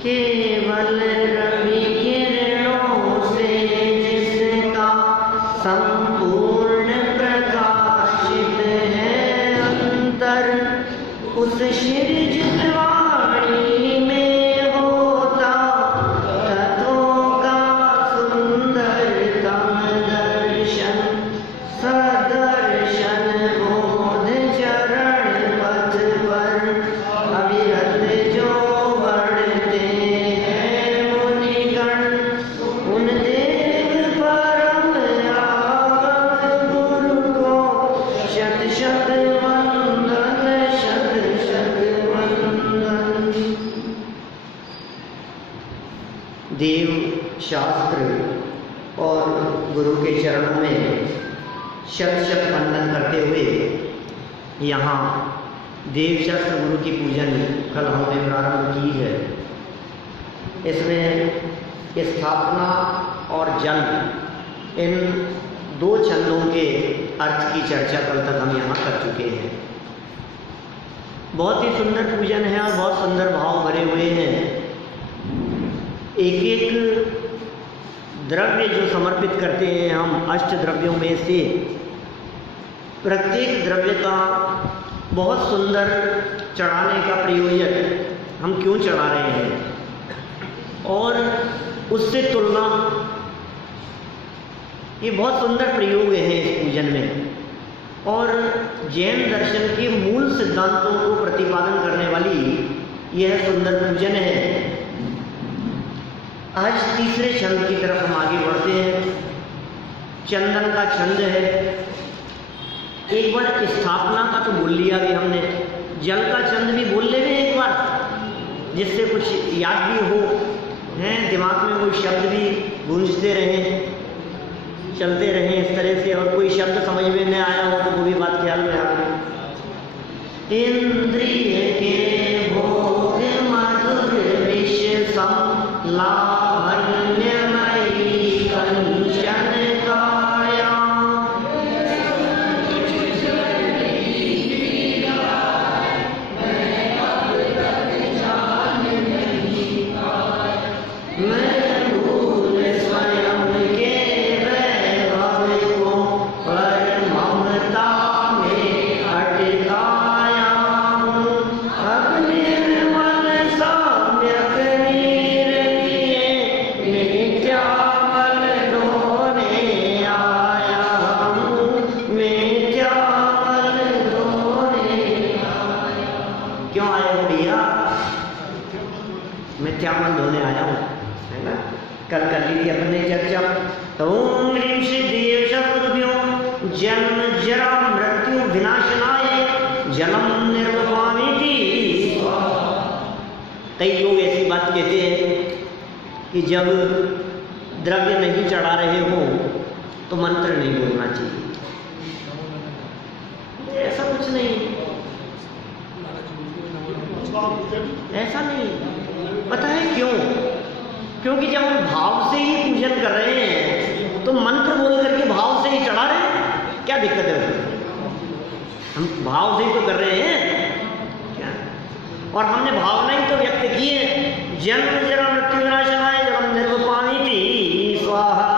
केवल रवि किरणों से जिसका संपूर्ण प्रकाशित है अंतर, उस शिरजित वाणी में होता तत्वों का सुंदरतम दर्शन। सदर्शन बोध चरण पथ पर अविरत जो बढ़ते हैं मुनिगण, उन देव परम आगम गुरु को शत शत वंदन, शत शत वंदन। देव शास्त्र और गुरु के चरणों में शत शत वंदन करते हुए यहाँ देव शास्त्र गुरु की पूजन कल हमने प्रारंभ की है। इसमें स्थापना और जन्म इन दो छंदों के अर्थ की चर्चा कल तक हम यहाँ कर चुके हैं। बहुत ही सुंदर पूजन है और बहुत सुंदर भाव भरे हुए हैं। एक एक द्रव्य जो समर्पित करते हैं हम अष्ट द्रव्यों में से, प्रत्येक द्रव्य का बहुत सुंदर चढ़ाने का प्रयोजन हम क्यों चढ़ा रहे हैं और उससे तुलना, ये बहुत सुंदर प्रयोग है इस पूजन में। और जैन दर्शन के मूल सिद्धांतों को प्रतिपादन करने वाली यह सुंदर पूजन है। आज तीसरे छंद की तरफ हम आगे बढ़ते हैं। चंदन का छंद है। एक बार स्थापना का तो बोल लिया अभी हमने, जल का छंद भी बोल ले एक बार, जिससे कुछ याद भी हो, हैं दिमाग में कोई शब्द भी गूंजते रहें, चलते रहें इस तरह से, और कोई शब्द समझ में न आया हो तो वो भी बात ख्याल में आ गई। इंद्रिय के भोग मधुर विष सम लावण्यमयी कंचन काया, मैं भूल स्वयं के वैभव को पर ममता में अटकाया हूँ। अब निर्मल साम्यक नीर लिए मिथ्यामल ढोने आया हूँ, मिथ्यामल ढोने आया। क्यों आए हो भैया? मिथ्यामल धोने आया हूँ, है ना? कल कर ली थी अपने चर्चा। ओम ह्रीं सिद्धिये सद्गुरुभ्यो जन्म जरा मृत्यु विनाशनाय जलम निर्वपामीति स्वाहा। कई लोग ऐसी बात कहते हैं कि जब द्रव्य नहीं चढ़ा रहे हो तो मंत्र नहीं बोलना चाहिए। ऐसा कुछ नहीं, ऐसा नहीं। पता है क्यों? क्योंकि जब हम भाव से ही पूजन कर रहे हैं तो मंत्र बोल करके भाव से ही चढ़ा रहे हैं, क्या दिक्कत है उसमें? हम भाव से ही तो कर रहे हैं क्या? और हमने भावना ही तो व्यक्त की है। जन्म जरा मृत्यु विनाशनाय जलम निर्वपामीति स्वाहा।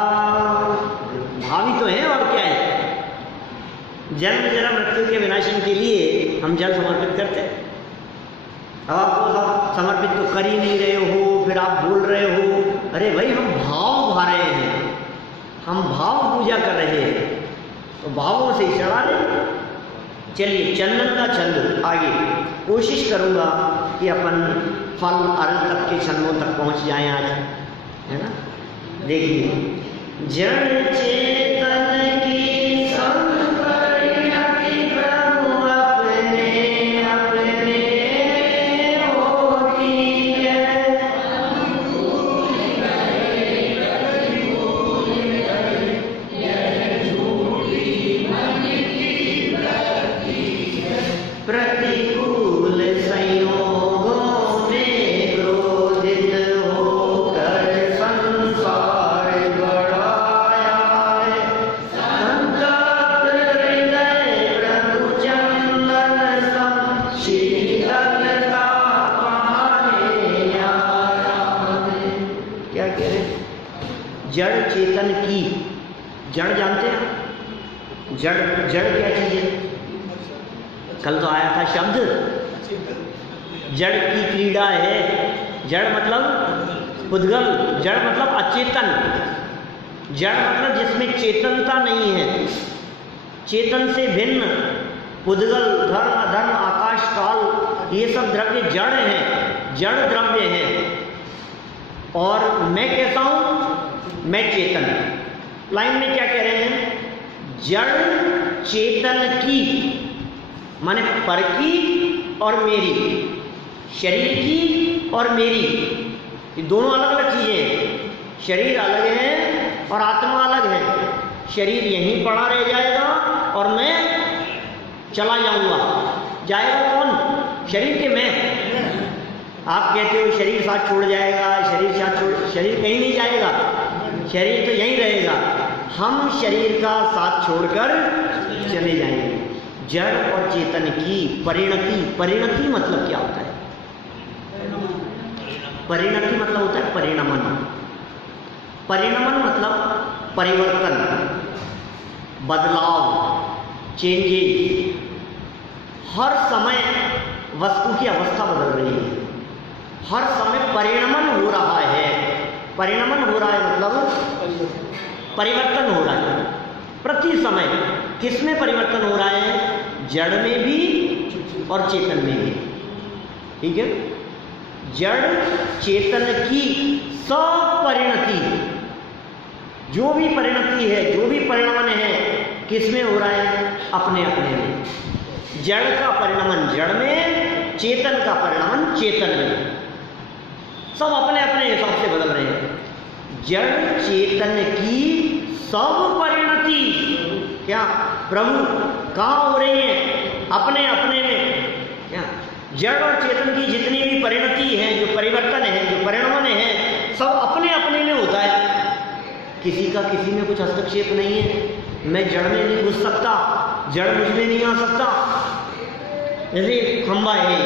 भावी तो है और क्या है? जन्म जरा मृत्यु के विनाशन के लिए हम जल समर्पित करते हैं। अब आपको समर्पित तो कर ही नहीं रहे हो, फिर आप बोल रहे हो। अरे भाई, हम भाव भा रहे हैं, हम भाव पूजा कर रहे हैं, तो भावों से ही चढ़ा रहे हैं। चलिए, चंदन का छंद आगे कोशिश करूँगा कि अपन फल अर्घ तक के छंदों तक पहुँच जाएं आज, है ना? देखिए, जड़ चेतन की प्रतिकूल संयोगों में क्रोधित होकर संसार बढ़ाया है। जड़ चेतन की। जड़ जानते हैं? जड़ जड़ क्या चीज है? कल तो आया था शब्द, जड़ की क्रीड़ा है। जड़ मतलब पुद्गल, जड़ मतलब अचेतन, जड़ मतलब जिसमें चेतनता नहीं है, चेतन से भिन्न। पुद्गल, धर्म, अधर्म, आकाश, काल, ये सब द्रव्य जड़ हैं, जड़ द्रव्य हैं। और मैं कहता हूं मैं चेतन। लाइन में क्या कह रहे हैं? जड़ चेतन की, माने पर की और मेरी, शरीर की और मेरी, ये दोनों अलग अलग चीजें हैं। शरीर अलग है और आत्मा अलग है। शरीर यहीं पड़ा रह जाएगा और मैं चला जाऊंगा। जाएगा कौन? शरीर के मैं। आप कहते हो शरीर साथ छोड़ जाएगा, शरीर साथ छोड़, शरीर कहीं नहीं जाएगा, शरीर तो यहीं रहेगा। हम शरीर का साथ छोड़कर चले जाएंगे। जड़ और चेतन की परिणति। परिणति मतलब क्या होता है? परिणति मतलब होता है परिणमन। परिणमन मतलब परिवर्तन, बदलाव, चेंजेस। हर समय वस्तु की अवस्था बदल रही है, हर समय परिणमन हो रहा है। परिणमन हो रहा है मतलब परिवर्तन हो रहा है प्रति समय। किसमें परिवर्तन हो रहा है? जड़ में भी और चेतन में भी। ठीक है? जड़ चेतन की सपरिणति, जो भी परिणति है, जो भी परिणमन है, किसमें हो रहा है? अपने अपने में। जड़ का परिणमन जड़ में, चेतन का परिणमन चेतन में। सब अपने अपने हिसाब से बदल रहे हैं। जड़ चेतन की सब परिणति, क्या प्रभु कहाँ हो रही है? अपने अपने में। क्या जड़ और चेतन की जितनी भी परिणति है, जो परिवर्तन है, जो परिणमन है, सब अपने अपने में होता है। किसी का किसी में कुछ हस्तक्षेप नहीं है। मैं जड़ में नहीं घुस सकता, जड़ मुझ में नहीं आ सकता। जैसे खंबा है,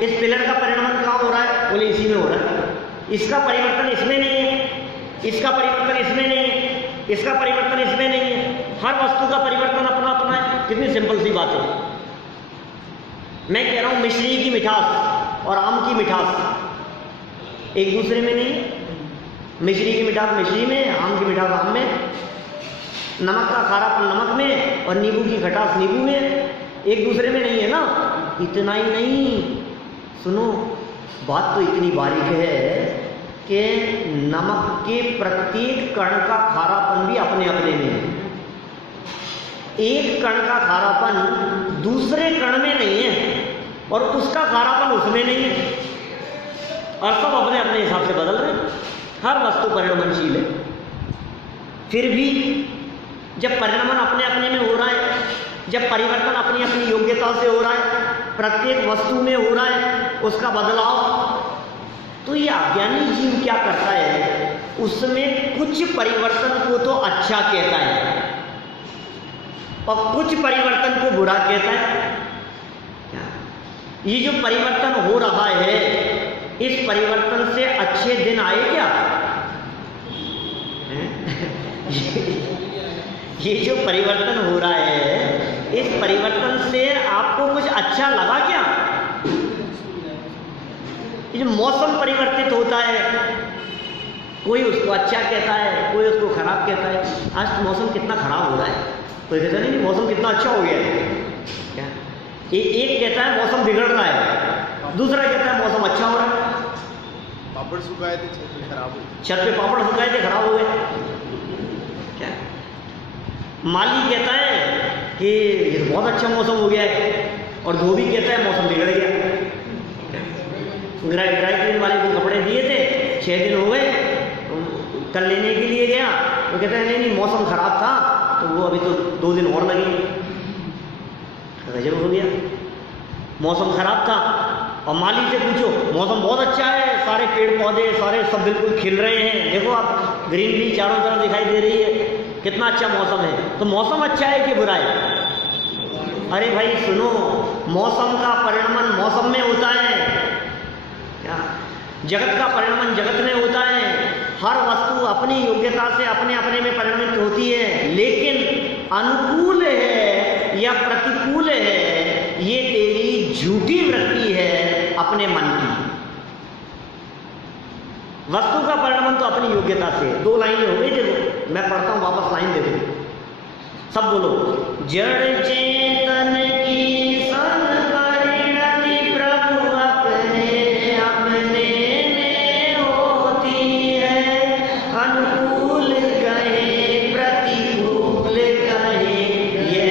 इस पिलर का परिणमन कहाँ हो रहा है? बोले इसी में हो रहा है। इसका परिवर्तन इसमें नहीं है, इसका परिवर्तन इसमें नहीं है, इसका परिवर्तन इसमें नहीं है। हर वस्तु का परिवर्तन अपना अपना है। कितनी सिंपल सी बात है। मैं कह रहा हूं मिश्री की मिठास और आम की मिठास एक दूसरे में नहीं है। मिश्री की मिठास मिश्री में, आम की मिठास आम में, नमक का खारापन नमक में और नींबू की खटास नींबू में, एक दूसरे में नहीं है ना। इतना ही नहीं, सुनो, बात तो इतनी बारीक है कि नमक के प्रत्येक कण का खारापन भी अपने अपने में है। एक कण का खारापन दूसरे कण में नहीं है और उसका खारापन उसमें नहीं है, और सब अपने अपने हिसाब से बदल रहे हैं। हर वस्तु परिणमनशील है। फिर भी जब परिणमन अपने अपने में हो रहा है, जब परिवर्तन अपनी अपनी योग्यता से हो रहा है, प्रत्येक वस्तु में हो रहा है उसका बदलाव, तो ये अज्ञानी जीव क्या करता है? उसमें कुछ परिवर्तन को तो अच्छा कहता है और कुछ परिवर्तन को बुरा कहता है। ये जो परिवर्तन हो रहा है, इस परिवर्तन से अच्छे दिन आए क्या? ये जो परिवर्तन हो रहा है, इस परिवर्तन से आपको कुछ अच्छा लगा क्या? ये जो मौसम परिवर्तित होता है, कोई उसको अच्छा कहता है, कोई उसको खराब कहता है। आज तो मौसम कितना खराब हो रहा है, कोई कहता नहीं मौसम कितना अच्छा हो गया है। क्या एक कहता है मौसम बिगड़ रहा है, दूसरा कहता है मौसम अच्छा हो रहा है। पापड़ सुखाए थे, छत पे खराब हो गए, छत पे पापड़ सुखाए थे, खराब हो गए। क्या माली कहता है कि ये बहुत अच्छा मौसम हो गया है, और धोबी कहता है मौसम बिगड़ गया। ड्राई क्लीन वाले को कपड़े दिए थे, 6 दिन हो गए, कल लेने के लिए गया तो कहता है नहीं मौसम खराब था, तो वो अभी तो 2 दिन और लगेंगे। गजब हो गया, मौसम खराब था और माली से पूछो मौसम बहुत अच्छा है, सारे पेड़ पौधे सारे सब बिल्कुल खिल रहे हैं, देखो आप ग्रीनरी चारों तरफ दिखाई दे रही है, कितना अच्छा मौसम है। तो मौसम अच्छा है कि बुरा है? अरे भाई सुनो, मौसम का परिणमन मौसम में होता है। क्या जगत का परिणमन जगत में होता है। हर वस्तु अपनी योग्यता से अपने अपने में परिणमित होती है, लेकिन अनुकूल है या प्रतिकूल है ये तेरी झूठी वृत्ति है अपने मन की। वस्तु का परिणमन तो अपनी योग्यता से। 2 लाइनें हो गई, देखो मैं पढ़ता हूं वापस, लाइन देखो, सब बोलो। जड़ चेतन की संपरिणति प्रभु अपने अपने में होती है, अनुकूल कहे प्रतिकूल कहे ये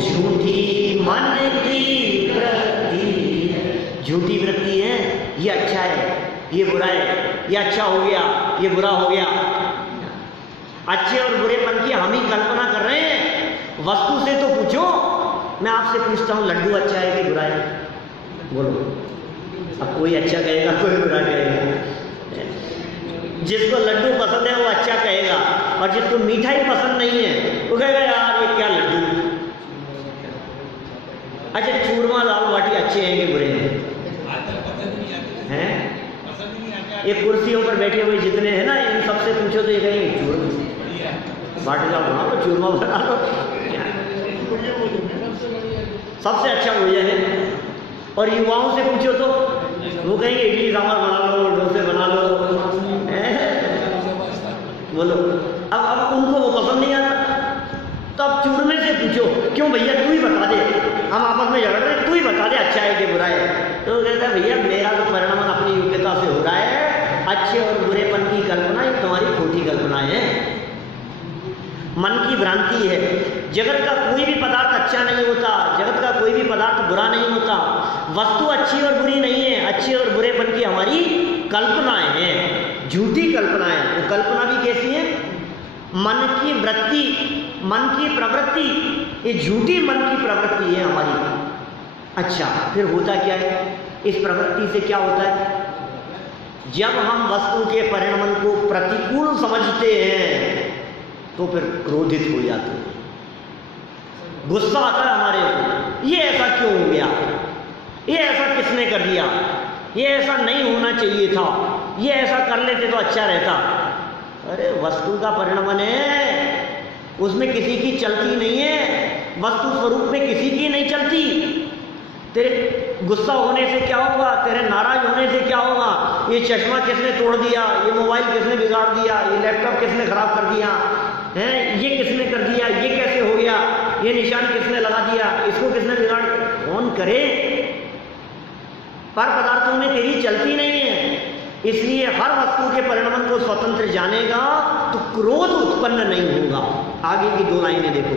झूठी मन की वृत्ति है। झूठी वृत्ति है, ये अच्छा है ये बुरा है, ये अच्छा हो गया ये बुरा हो गया। अच्छे और बुरेपन की हम ही कल्पना कर रहे हैं। वस्तु से तो पूछो। मैं आपसे पूछता हूं लड्डू अच्छा है कि बुरा है, बोलो। अब कोई अच्छा कहेगा कोई बुरा कहेगा। जिसको लड्डू पसंद है वो अच्छा कहेगा, और जिसको मिठाई पसंद नहीं है वो कहेगा यार ये क्या लड्डू। अच्छा चूरमा दाल बाटी अच्छे हैं कि बुरे हैं? ये कुर्सियों पर बैठे हुए जितने हैं ना, इन सबसे पूछो तो ये कहेंगे चूरमा बाटी दाल बना लो, चूरमा बना लो, सबसे अच्छा भोजन है। और युवाओं से पूछो तो वो कहेंगे इडली सांभर बना लो, डोसे बना लो, बोलो। अब उनको वो पसंद नहीं आता, तो अब चूरमे से पूछो क्यों भैया तू ही बता दे, हम आपस में झगड़ रहे तू ही बता दे अच्छा है कि बुरा है। तो कहता है भैया मेरा तो परिणमन अपनी योग्यता से हो रहा है, अच्छे और बुरेपन की कल्पना ये तुम्हारी खोटी कल्पनाएं हैं, मन की भ्रांति है। जगत का कोई भी पदार्थ अच्छा नहीं होता, जगत का कोई भी पदार्थ बुरा नहीं होता। वस्तु अच्छी और बुरी नहीं है, अच्छे और बुरेपन की हमारी कल्पनाएं हैं, झूठी कल्पनाएं। वो कल्पना भी कैसी है? मन की वृत्ति, मन की प्रवृत्ति, ये झूठी मन की प्रवृत्ति है हमारी। अच्छा फिर होता क्या है? इस प्रवृत्ति से क्या होता है? जब हम वस्तु के परिणमन को प्रतिकूल समझते हैं तो फिर क्रोधित हो जाते हैं, गुस्सा आता है हमारे को, ये ऐसा क्यों हो गया, ये ऐसा किसने कर दिया, ये ऐसा नहीं होना चाहिए था, ये ऐसा कर लेते तो अच्छा रहता। अरे वस्तु का परिणमन है, उसमें किसी की चलती नहीं है, वस्तु स्वरूप में किसी की नहीं चलती। तेरे गुस्सा होने से क्या होगा, तेरे नाराज होने से क्या होगा, ये चश्मा किसने तोड़ दिया, ये मोबाइल किसने बिगाड़ दिया, ये लैपटॉप किसने खराब कर दिया है, ये किसने कर दिया, ये कैसे हो गया, ये निशान किसने लगा दिया, इसको किसने बिगाड़, कौन करे। पर पदार्थों में तेरी चलती नहीं है, इसलिए हर वस्तु के परिणमन को स्वतंत्र जानेगा तो क्रोध उत्पन्न नहीं होगा। आगे की 2 लाइनें देखो।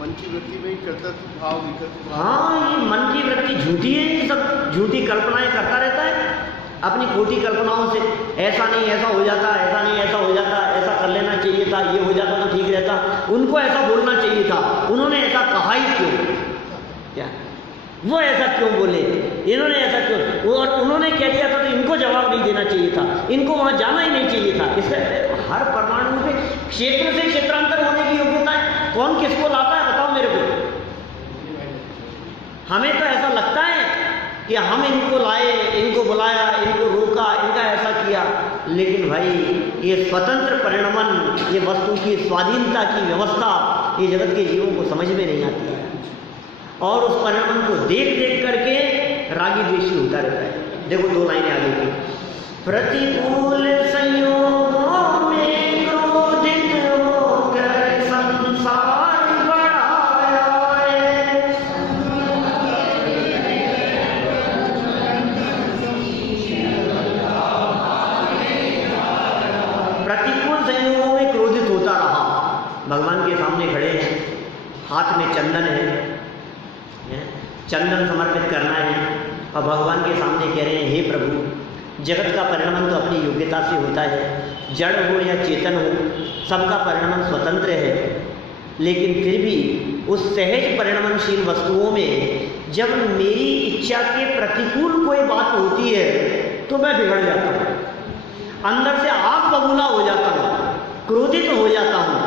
मन की वृत्ति में कर्तव्य भाव विकल्प भाव। हाँ ये मन की वृत्ति झूठी है, ये सब झूठी कल्पनाएं करता रहता है अपनी खोटी कल्पनाओं से। ऐसा नहीं ऐसा हो जाता, ऐसा नहीं ऐसा हो जाता, ऐसा कर लेना चाहिए था, ये हो जाता तो ठीक रहता, उनको ऐसा बोलना चाहिए था, उन्होंने ऐसा कहा ही क्यों, क्या वो ऐसा क्यों बोले, इन्होंने ऐसा क्यों, और उन्होंने कह दिया था तो इनको जवाब नहीं देना चाहिए था, इनको वहां जाना ही नहीं चाहिए था। इससे हर परमाणु में क्षेत्र से क्षेत्रांतर होने की योग्यता है। कौन किसको लाता है बताओ मेरे को। हमें तो ऐसा लगता है कि हम इनको लाए, इनको बुलाया, इनको रोका, इनका ऐसा किया, लेकिन भाई ये स्वतंत्र परिणमन, ये वस्तु की स्वाधीनता की व्यवस्था ये जगत के जीवों को समझ में नहीं आती है, और उस परिणमन को देख देख करके रागी द्वेषी होता रहता है। देखो 2 लाइनें आगे की। प्रतिकूल संयोगों में क्रोधित होकर संसार बढ़ाया है। प्रतिकूल संयोगों में क्रोधित होता रहा। भगवान के सामने खड़े हैं, हाथ में चंदन है, चंदन समर्पित करना है, और भगवान के सामने कह रहे हैं हे प्रभु जगत का परिणमन तो अपनी योग्यता से होता है, जड़ हो या चेतन हो सबका परिणमन स्वतंत्र है, लेकिन फिर भी उस सहज परिणमनशील वस्तुओं में जब मेरी इच्छा के प्रतिकूल कोई बात होती है तो मैं बिगड़ जाता हूँ, अंदर से आग बबूला हो जाता हूँ, क्रोधित हो जाता हूँ।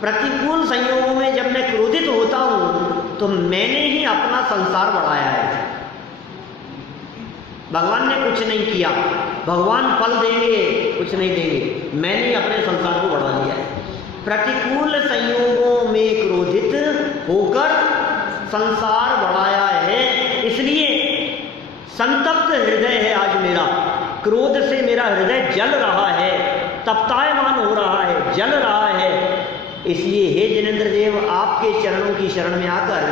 प्रतिकूल संयोगों में जब मैं क्रोधित होता हूँ तो मैंने ही अपना संसार बढ़ाया है, भगवान ने कुछ नहीं किया। भगवान फल देंगे, कुछ नहीं देंगे। मैंने अपने संसार को बढ़ा दिया है। प्रतिकूल संयोगों में क्रोधित होकर संसार बढ़ाया है, इसलिए संतप्त हृदय है आज मेरा। क्रोध से मेरा हृदय जल रहा है, तप्तायमान हो रहा है, जल रहा है। इसलिए हे जिनेंद्र देव, आपके चरणों की शरण में आकर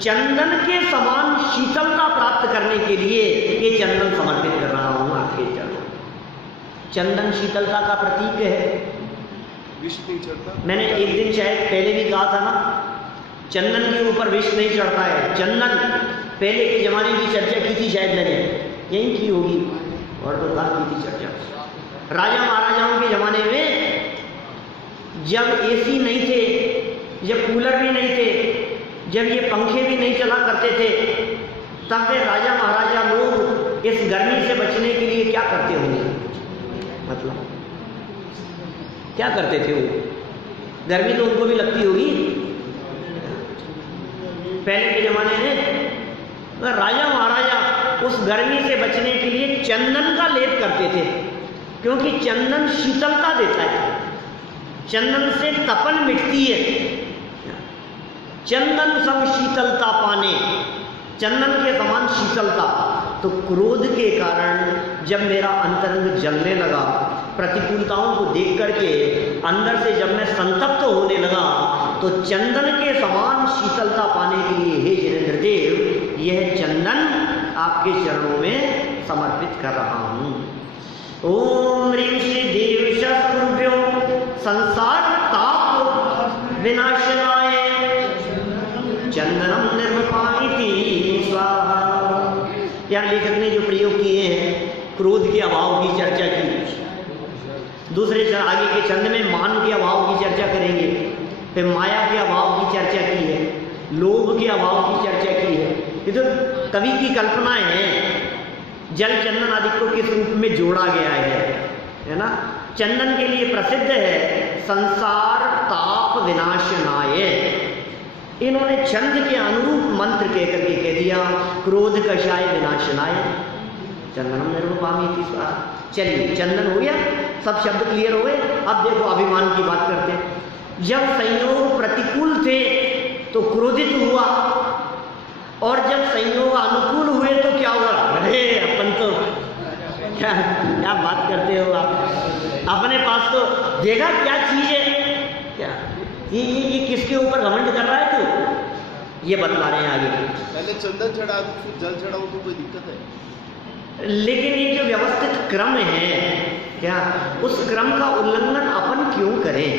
चंदन के समान शीतलता प्राप्त करने के लिए ये चंदन समर्पित कर रहा हूं आपके चरणों। चंदन शीतलता का प्रतीक है। विष नहीं चढ़ता। मैंने एक दिन शायद पहले भी कहा था ना, चंदन के ऊपर विष नहीं चढ़ता है। चंदन पहले के जमाने की चर्चा की थी, शायद मैंने यही की होगी और तो कहा की थी चर्चा। राजा महाराजाओं के जमाने में जब एसी नहीं थे, जब कूलर भी नहीं थे, जब ये पंखे भी नहीं चला करते थे, तब वे राजा महाराजा लोग इस गर्मी से बचने के लिए क्या करते होंगे? मतलब क्या करते थे वो? गर्मी तो उनको भी लगती होगी। पहले के जमाने में राजा महाराजा उस गर्मी से बचने के लिए चंदन का लेप करते थे, क्योंकि चंदन शीतलता देता है। चंदन से तपन मिटती है। चंदन सम शीतलता पाने, चंदन के समान शीतलता। तो क्रोध के कारण जब मेरा अंतरंग जलने लगा, प्रतिकूलताओं को देख करके अंदर से जब मैं संतप्त होने लगा, तो चंदन के समान शीतलता पाने के लिए हे जिनेंद्र देव, यह चंदन आपके चरणों में समर्पित कर रहा हूं। ओम ह्रीं श्री देव शस्त्रुभ्यो संसार ताप विनाशनाय चंदनम निर्वपामिति स्वाहा। यहाँ लेखक ने जो प्रयोग किए हैं, क्रोध के अभाव की चर्चा की, दूसरे आगे के छंद में मान के अभाव की चर्चा करेंगे, फिर माया के अभाव की चर्चा की है, लोभ के अभाव की चर्चा की है। ये तो कवि की कल्पनाएं हैं। जल चंदन आदि को किस रूप में जोड़ा गया है ना। चंदन के लिए प्रसिद्ध है संसार ताप विनाशनाय। इन्होंने छंद के अनुरूप मंत्र कह करके कह दिया, क्रोध कषाय विनाशनाय चंदनम निर्वपामिति स्वाहा। चलिए, चंदन हो गया, सब शब्द क्लियर हो गए। अब देखो अभिमान की बात करते हैं। जब संयोग प्रतिकूल थे तो क्रोधित हुआ, और जब संयोग अनुकूल हुए तो क्या हुआ? अरे अपन तो क्या बात करते हो आप? अपने पास तो देखा क्या चीज है क्या? ये किसके ऊपर घमंड कर रहा है तू? ये बतला रहे हैं आगे। पहले चंदन चढ़ा, फिर जल चढ़ाओ तो कोई दिक्कत है? लेकिन ये जो व्यवस्थित क्रम है क्या, उस क्रम का उल्लंघन अपन क्यों करें?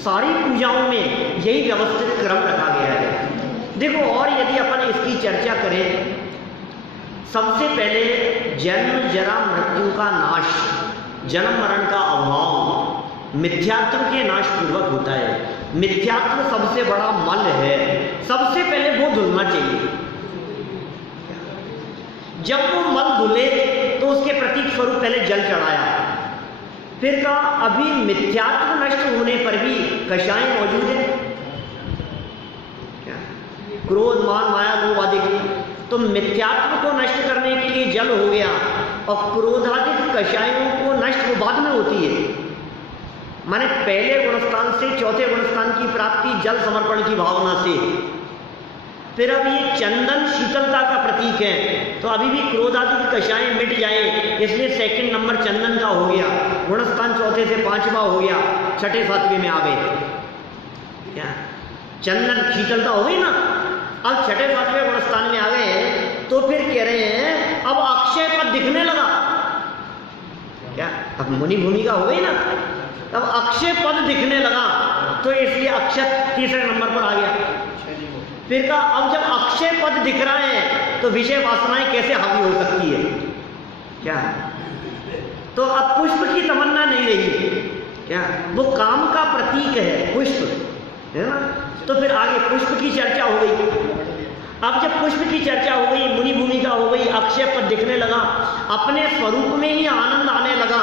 सारी पूजाओं में यही व्यवस्थित क्रम रखा गया है। देखो, और यदि अपन इसकी चर्चा करें, सबसे पहले जन्म जरा मृत्यु का नाश, जन्म मरण का अभाव मिथ्यात्व के नाश पूर्वक होता है। मिथ्यात्व सबसे बड़ा मल है, सबसे पहले वो धुलना चाहिए। जब वो मल धुले तो उसके प्रतीक स्वरूप पहले जल चढ़ाया, फिर कहा अभी मिथ्यात्व नष्ट होने पर भी कषाय मौजूद है, क्रोध मान माया लोभ आदि। तो मिथ्यात्व को नष्ट करने के लिए जल हो गया, और क्रोधादिक कषायों को नष्ट वो बाद में होती है। माने पहले गुणस्थान से चौथे गुणस्थान की प्राप्ति जल समर्पण की भावना से। फिर अब ये चंदन शीतलता का प्रतीक है, तो अभी भी क्रोधादिक कषाय मिट जाए, इसलिए सेकंड नंबर चंदन का हो गया। गुणस्थान चौथे से पांचवा हो गया, छठे सातवें में आ गए। क्या चंदन शीतलता हो गई ना? अब छठे सातवें गुणस्थान में आ गए, तो फिर कह रहे हैं अब अक्षय पद दिखने लगा। क्या अब मुनि भूमिका हो गई ना, तब अक्षय पद दिखने लगा, तो इसलिए अक्षय तीसरे नंबर पर आ गया। फिर कहा अब जब अक्षय पद दिख रहा है तो विषय वासनाएं कैसे हावी हो सकती है? क्या तो अब पुष्प की तमन्ना नहीं रही। क्या वो काम का प्रतीक है पुष्प, है ना? तो फिर आगे पुष्प की चर्चा हो गई। अब जब पुष्प की चर्चा हो गई, मुनि भूमिका हो गई, अक्षय पद दिखने लगा, अपने स्वरूप में ही आनंद आने लगा,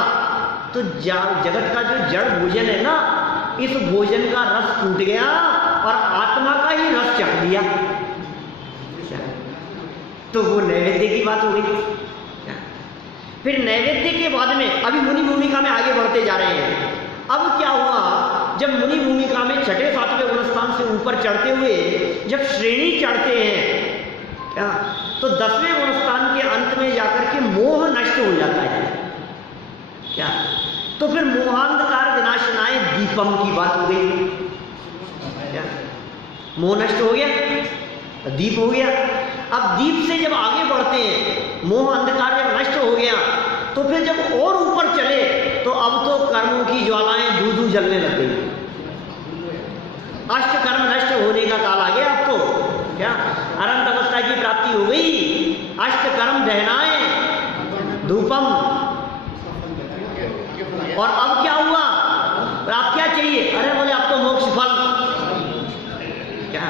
तो जगत का जो जड़ भोजन है ना, इस भोजन का रस टूट गया और आत्मा का ही रस चख दिया। तो वो नैवेद्य की बात हो गई। फिर नैवेद्य के बाद में अभी मुनि भूमिका में आगे बढ़ते जा रहे हैं। अब क्या हुआ, जब मुनि भूमिका में छठे सातवें गुणस्थान से ऊपर चढ़ते हुए जब श्रेणी चढ़ते हैं क्या, तो 10वें गुणस्थान के अंत में जाकर के मोह नष्ट हो जाता है क्या। तो फिर मोहांधकार विनाशनाय दीपम की बात हो गई क्या, मोह नष्ट हो गया, दीप हो गया। अब दीप से जब आगे बढ़ते हैं, मोह अंधकार जब नष्ट हो गया, तो फिर जब और ऊपर चले तो अब तो कर्मों की ज्वालाएं धू धू जलने लग गई। अष्ट कर्म नष्ट होने का काल आ गया अब तो क्या, अनंत अवस्था की प्राप्ति हो गई। अष्ट कर्म दहनाए धूपम। और अब क्या हुआ, अब क्या चाहिए, अरे बोले अब तो मोक्ष फल क्या,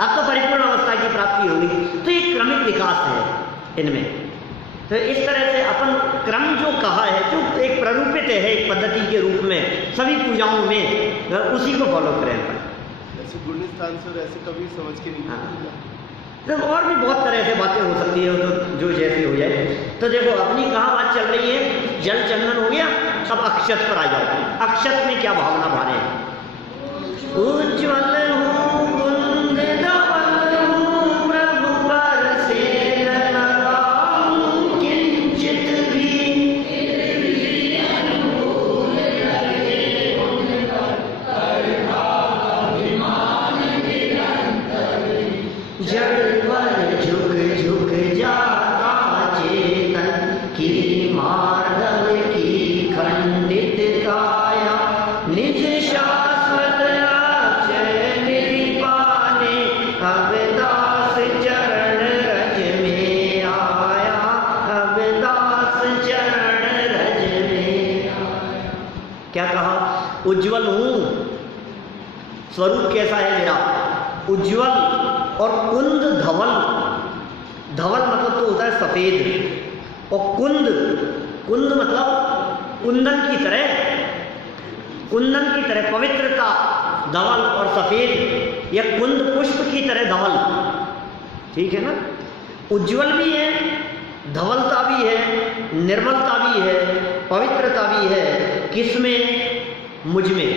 अब तो परिपूर्ण अवस्था की प्राप्ति होगी। तो ये क्रमिक विकास है इनमें। तो इस तरह से अपन क्रम जो कहा है, जो एक प्ररूपित है एक पद्धति के रूप में सभी पूजाओं में, उसी को फॉलो करें अपन। ऐसे गुणस्थान से ऐसे कभी समझ के नहीं। तो और भी बहुत तरह से बातें हो सकती है, तो जो जैसी हो जाए। तो देखो अपनी कहाँ बात चल रही है, जल चंदन हो गया, अब अक्षत पर आ जाओ। अक्षत में क्या भावना भारे, उज्ज्वल हूँ कुंद धवल हूँ प्रभु पर से लगाऊं किंचित भी, जड़ पर झुक झुक जाता चेतन की मार्दव की खंडित काया, निज शाश्वत अक्षय निधि पाने अब दास चरण रज में आया, अब दास चरण रज में आया। क्या कहा, उज्ज्वल हूं, स्वरूप कैसा है मेरा, उज्ज्वल। और कुंद धवल, धवल मतलब तो होता है सफेद, और कुंद, कुंद मतलब कुंदन की तरह, कुंदन की तरह पवित्रता, धवल और सफेद, या कुंद पुष्प की तरह धवल, ठीक है ना। उज्ज्वल भी है, धवलता भी है, निर्मलता भी है, पवित्रता भी है। किसमें, मुझ में,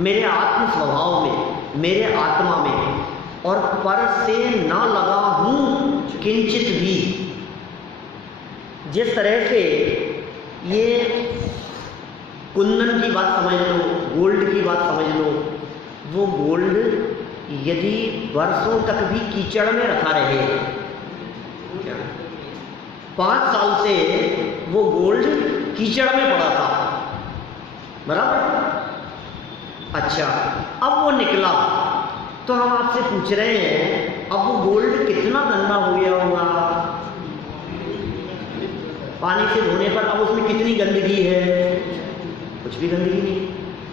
मेरे आत्म स्वभाव में, मेरे आत्मा में। और पर से ना लगा हूं किंचित भी। जिस तरह से ये कुंदन की बात समझ लो, गोल्ड की बात समझ लो, वो गोल्ड यदि वर्षों तक भी कीचड़ में रखा रहे, 5 साल से वो गोल्ड कीचड़ में पड़ा था, बराबर। अच्छा, अब वो निकला, तो हम आपसे पूछ रहे हैं, अब वो गोल्ड कितना गंदा हो गया होगा, पानी से धोने पर अब उसमें कितनी गंदगी है, कुछ भी गंदगी नहीं।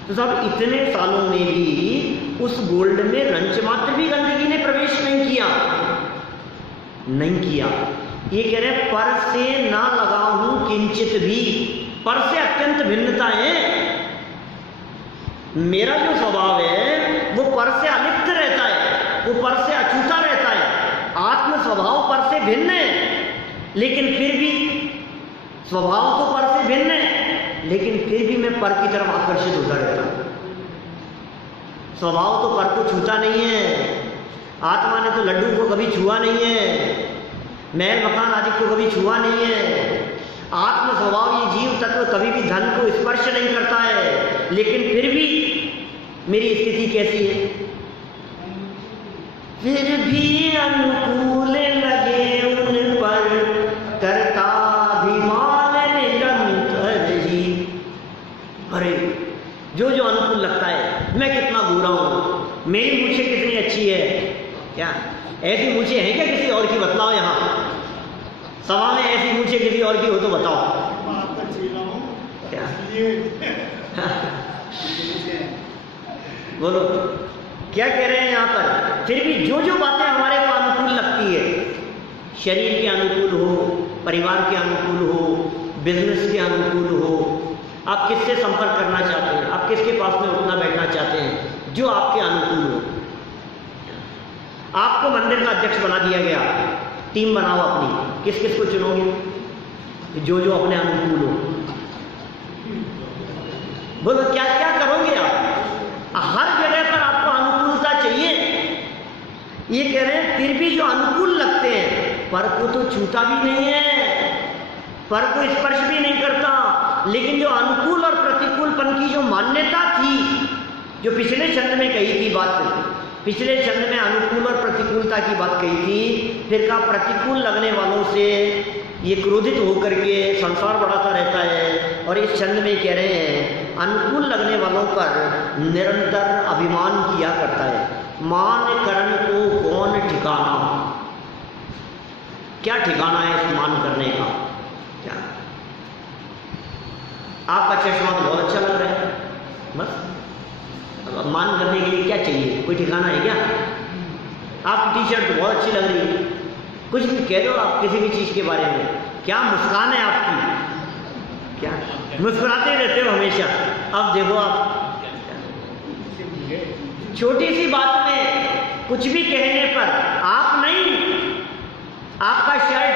तो साहब इतने सालों में भी उस गोल्ड में रंच मात्र भी गंदगी ने प्रवेश नहीं किया, नहीं किया। ये कह रहे हैं पर से ना लगा हूं किंचित भी। पर से अत्यंत भिन्नता है। मेरा जो स्वभाव है वो पर से अलिप्त रहता है, वो पर से अछूता रहता है। आत्म स्वभाव पर से भिन्न है, लेकिन फिर भी स्वभाव तो पर से भिन्न है, लेकिन फिर भी मैं पर की तरफ आकर्षित होता रहता हूं। स्वभाव तो पर को छूता नहीं है। आत्मा ने तो लड्डू को कभी छुआ नहीं है, महल मकान आदि को कभी छुआ नहीं है। आत्म स्वभाव ये जीव तत्व कभी भी धन को स्पर्श नहीं करता है, लेकिन फिर भी मेरी स्थिति कैसी है, फिर भी अनुकूल लगे उन पर करता अभिमान निरंतर जी। अरे जो जो अनुकूल लगता है, मैं कितना बुरा हूं, मेरी मूछें कितनी अच्छी है, क्या ऐसी मूछें हैं क्या किसी और की, बतलाओ। यहाँ सभा में ऐसी मूछें किसी और की हो तो बताओ। क्या बोलो, क्या कह रहे हैं यहाँ पर। फिर भी जो जो बातें हमारे को अनुकूल लगती है, शरीर के अनुकूल हो, परिवार के अनुकूल हो, बिजनेस के अनुकूल हो, आप किससे संपर्क करना चाहते हैं, आप किसके पास में उठना बैठना चाहते हैं, जो आपके अनुकूल हो। आपको मंदिर का अध्यक्ष बना दिया गया, टीम बनाओ अपनी, किस किस को चुनोगे, जो जो अपने अनुकूल हो। बोलो क्या क्या करोगे आप? हर जगह पर आपको अनुकूलता चाहिए। ये कह रहे हैं फिर भी जो अनुकूल लगते हैं पर को तो छूता भी नहीं है, पर को स्पर्श भी नहीं करता, लेकिन जो अनुकूल और प्रतिकूलपन की जो मान्यता थी, जो पिछले छंद में कही थी बात, पिछले छंद में अनुकूल और प्रतिकूलता की बात कही थी, फिर का प्रतिकूल लगने वालों से ये क्रोधित होकर के संसार बढ़ाता रहता है। और इस छंद में कह रहे हैं अनुकूल लगने वालों पर निरंतर अभिमान किया करता है। मान करण को कौन ठिकाना? क्या ठिकाना है इस मान करने का? क्या आपका चश्मा तो बहुत अच्छा लग रहा है, बस मान करने के लिए क्या चाहिए? कोई ठिकाना है क्या? आपकी टी शर्ट तो बहुत अच्छी लग रही है, कुछ भी कह दो आप किसी भी चीज के बारे में। क्या मुस्कान है आपकी, क्या मुस्कुराते रहते हो हमेशा। अब देखो आप छोटी सी बात में कुछ भी कहने पर आप नहीं, आपका शर्ट,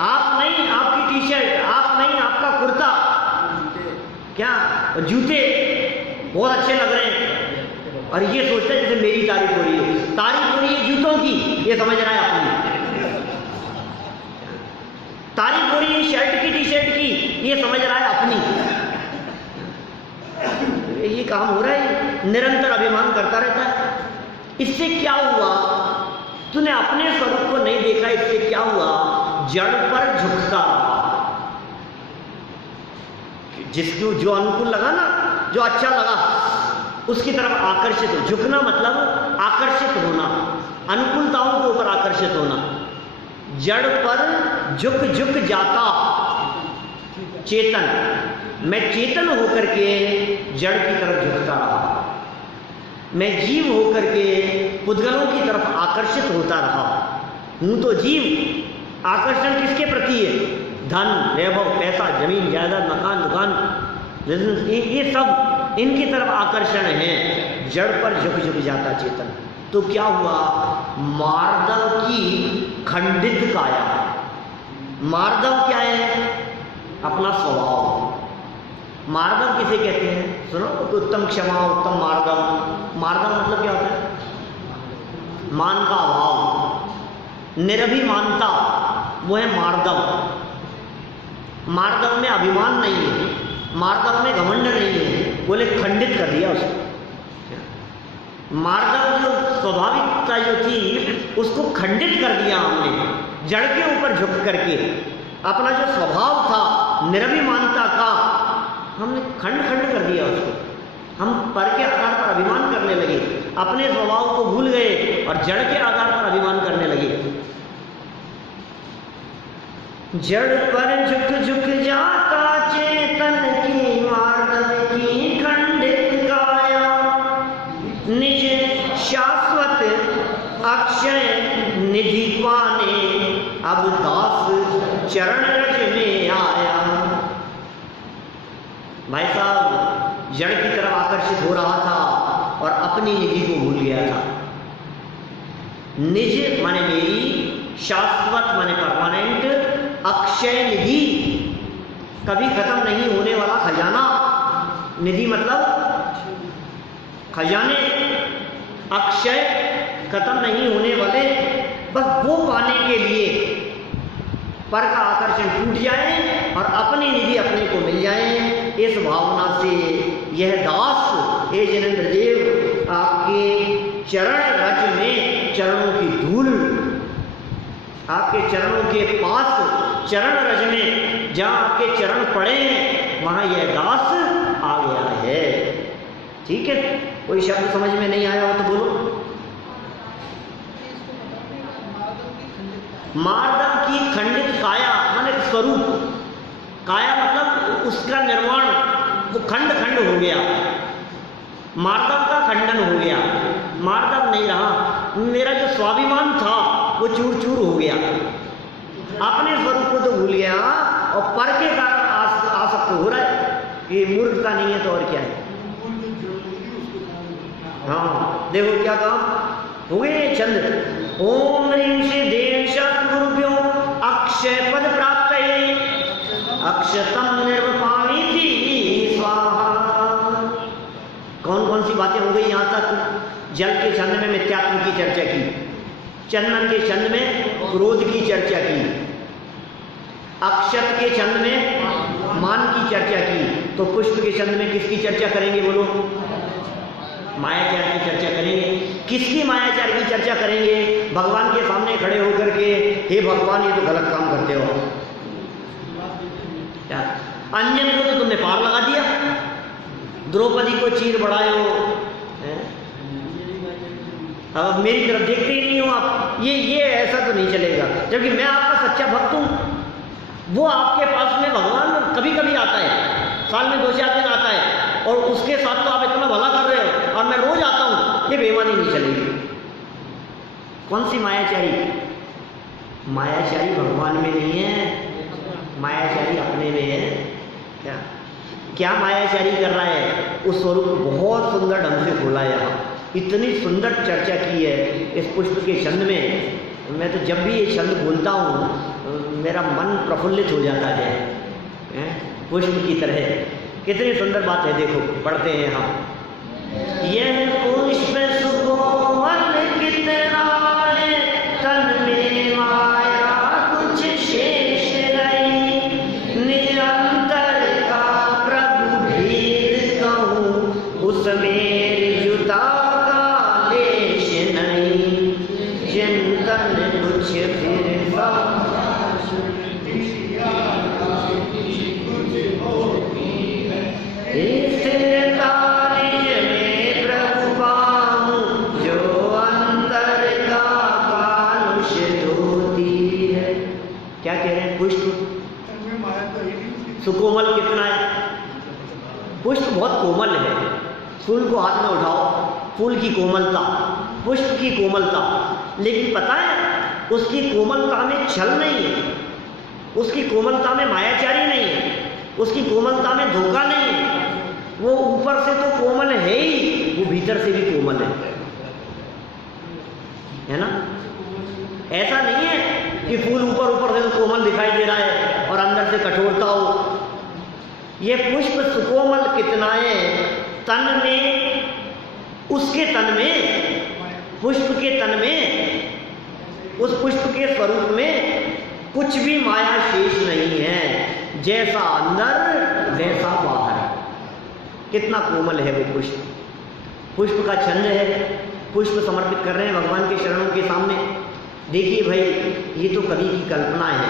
आप नहीं आपकी टी शर्ट, आप नहीं आपका कुर्ता, क्या जूते बहुत अच्छे लग रहे हैं, और ये सोचते हैं जैसे मेरी तारीफ हो रही है। तारीफ हो रही है जूतों की, ये समझ रहा है अपनी। तारीफ हो रही है शर्ट की, टी शर्ट की, ये समझ रहा है अपनी। ये काम हो रहा है, निरंतर अभिमान करता रहता है। इससे क्या हुआ? तूने अपने स्वरूप को नहीं देखा, इससे क्या हुआ? जड़ पर झुकता रहा। जिसको जो अनुकूल लगा ना, जो अच्छा लगा, उसकी तरफ आकर्षित हो। झुकना मतलब आकर्षित होना, अनुकूलताओं के ऊपर आकर्षित होना। जड़ पर झुक झुक जाता चेतन। मैं चेतन होकर के जड़ की तरफ झुकता रहा, मैं जीव होकर के पुद्गलों की तरफ आकर्षित होता रहा। हूं तो जीव, आकर्षण किसके प्रति है? धन, वैभव, पैसा, जमीन, जायदाद, मकान, दुकान, ये सब इनकी तरफ आकर्षण है। जड़ पर झुक झुक जाता चेतन। तो क्या हुआ? मार्दव की खंडित काया। मार्दव क्या है? अपना स्वभाव। मार्दव किसे कहते हैं? सुनो, तो उत्तम क्षमा, उत्तम मार्दव। मार्दव मतलब क्या होता है? मान का अभाव, निरभिमानता, वो है मार्दव। मार्दव में अभिमान नहीं है, मार्दव में घमंड नहीं है, बोले खंडित कर दिया उसको। मार्दव जो स्वाभाविकता जो थी उसको खंडित कर दिया हमने, जड़ के ऊपर झुक करके। अपना जो स्वभाव था निरभिमानता का, हमने खंड खंड कर दिया उसको। हम पर के आधार पर अभिमान करने लगे, अपने स्वभाव को भूल गए और जड़ के आधार पर अभिमान करने लगे। जड़ पर झुक झुक जाता चेतन की, मार्दव की खंडित काया। निज शाश्वत अक्षय निधि पाने, अब दास चरण रज में आया। भाई साहब, जड़ की तरफ आकर्षित हो रहा था और अपनी निधि को भूल गया था। निज माने मेरी, शाश्वत माने परमानेंट, अक्षय निधि कभी खत्म नहीं होने वाला खजाना। निधि मतलब खजाने, अक्षय खत्म नहीं होने वाले। बस वो पाने के लिए पर का आकर्षण टूट जाए और अपनी निधि अपने को मिल जाए, इस भावना से यह दास हे जिनेंद्र देव आपके चरण रज में, चरणों की धूल, आपके चरणों के पास चरण रज में जहां आपके चरण पड़े वहां यह दास आ गया है। ठीक है, कोई शब्द समझ में नहीं आया हो तो बोलो। मार्दव की खंडित काया माने स्वरूप, काया मतलब उसका निर्माण, वो खंड खंड हो गया, मार्दव का खंडन हो गया, मार्दव नहीं रहा। मेरा जो स्वाभिमान था वो चूर चूर हो गया, अपने स्वरूप को तो भूल गया और पर के कारण आसक्त हो रहा है। ये मूर्खता नहीं है तो और क्या है। हाँ देखो क्या काम हो गए छंद। ओम ह्रीं श्री देव सद्गुरुभ्यो अक्षय पद प्राप्त अक्षतम निर्वपाणिति स्वाहा। कौन कौन सी बातें हो गई यहाँ तक? जल के छंद में मिथ्यात्व की चर्चा की, चंदन के छंद में क्रोध की चर्चा की, अक्षत के छंद में मान की चर्चा की, तो पुष्प के छंद में किसकी चर्चा करेंगे बोलो? मायाचार की चर्चा करेंगे। किसकी मायाचार की चर्चा करेंगे? भगवान के सामने खड़े होकर के, हे भगवान ये तो गलत काम करते हो। क्या अंजन को तो तुमने पार लगा दिया, द्रौपदी को चीर बढ़ाए हो, अब मेरी तरफ देखते ही नहीं हो आप। ये ऐसा तो नहीं चलेगा, जबकि मैं आपका सच्चा भक्त हूं। वो आपके पास में भगवान कभी कभी आता है, साल में 2-4 दिन आता है, और उसके साथ तो आप इतना भला कर रहे हो और मैं रोज आता हूं, ये बेईमानी नहीं चलेगी। कौन सी मायाचारी? मायाचारी भगवान में नहीं है, मायाचारी अपने में है। क्या मायाचारी कर रहा है? उस स्वरूप को बहुत सुंदर ढंग से खोला है। यहाँ इतनी सुंदर चर्चा की है इस पुष्प के छंद में। मैं तो जब भी ये छंद बोलता हूँ मेरा मन प्रफुल्लित हो जाता है, पुष्प की तरह। कितनी सुंदर बात है, देखो पढ़ते हैं हम। यह पुष्प सुकोमल कितना है, तन में माया कुछ शेष नहीं, निरंतर का प्रभु भेद कहूँ, उसमें जुता का लेश नहीं, चिंतन कुछ फिर सुकोमल कितना है? पुष्प बहुत कोमल है। फूल को हाथ में उठाओ, फूल की कोमलता, पुष्प की कोमलता, लेकिन पता है उसकी कोमलता में छल नहीं है, उसकी कोमलता में मायाचारी नहीं है, उसकी कोमलता में धोखा नहीं है। वो ऊपर से तो कोमल है ही, वो भीतर से भी कोमल है ना? ऐसा नहीं है कि फूल ऊपर से तो कोमल दिखाई दे रहा है और अंदर से कठोरता हो। ये पुष्प सुकोमल कितनाए, तन में, उसके तन में, पुष्प के तन में, उस पुष्प के स्वरूप में कुछ भी माया शेष नहीं है। जैसा अंदर वैसा बाहर। कितना कोमल है वो पुष्प। पुष्प का छंद है, पुष्प समर्पित कर रहे हैं भगवान के चरणों के सामने। देखिए भाई, ये तो कवि की कल्पना है।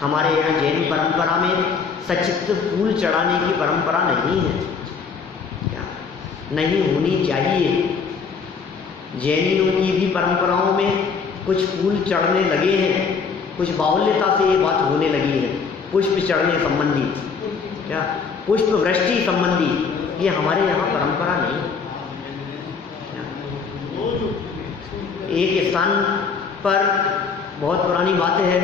हमारे यहाँ जैन परंपरा में सचित्र फूल चढ़ाने की परंपरा नहीं है, क्या नहीं होनी चाहिए। जैनियों की भी परंपराओं में कुछ फूल चढ़ने लगे हैं, कुछ बाहुल्यता से ये बात होने लगी है। पुष्प चढ़ने संबंधी, क्या पुष्प वृष्टि संबंधी, ये हमारे यहाँ परंपरा नहीं। एक स्थान पर बहुत पुरानी बात है,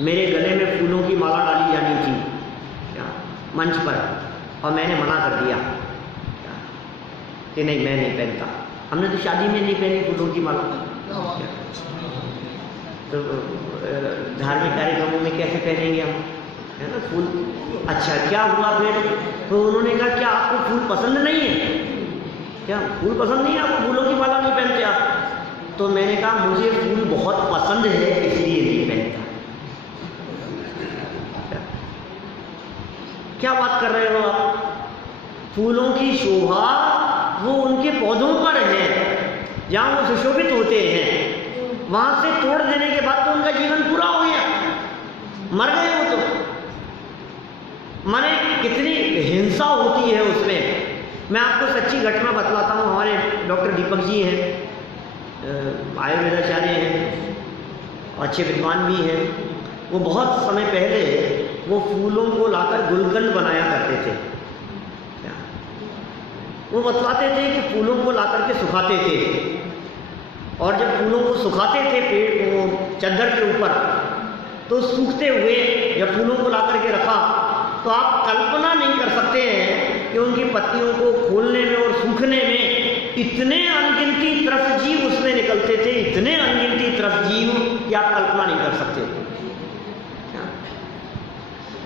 मेरे गले में फूलों की माला डाली जानी थी क्या मंच पर, और मैंने मना कर दिया क्या कि नहीं, मैं नहीं पहनता। हमने तो शादी में नहीं पहनी फूलों की माला, तो धार्मिक कार्यक्रमों में कैसे पहनेंगे हम, है ना फूल। अच्छा क्या हुआ फिर? तो उन्होंने कहा क्या आपको फूल पसंद नहीं है? क्या फूल पसंद नहीं है आपको? फूलों की माला नहीं पहनते आप? तो मैंने कहा मुझे फूल बहुत पसंद है, इसलिए नहीं पहनता। क्या बात कर रहे हो आप? फूलों की शोभा वो उनके पौधों पर है, जहाँ वो सुशोभित होते हैं। वहां से तोड़ देने के बाद तो उनका जीवन पूरा हो गया, मर गए वो तो। माने कितनी हिंसा होती है उसमें। मैं आपको सच्ची घटना बतलाता हूँ। हमारे डॉक्टर दीपक जी हैं, आयुर्वेदाचार्य हैं, अच्छे विद्वान भी हैं। वो बहुत समय पहले वो फूलों को लाकर गुलकंद बनाया करते थे। वो बतलाते थे कि फूलों को लाकर के सुखाते थे, और जब फूलों को सुखाते थे पेड़ को चद्दर के ऊपर, तो सूखते हुए जब फूलों को लाकर के रखा, तो आप कल्पना नहीं कर सकते हैं कि उनकी पत्तियों को खोलने में और सूखने में इतने अनगिनती त्रस्त जीव उसमें निकलते थे, इतने अनगिनती त्रस्त जीव कि आप कल्पना नहीं कर सकते।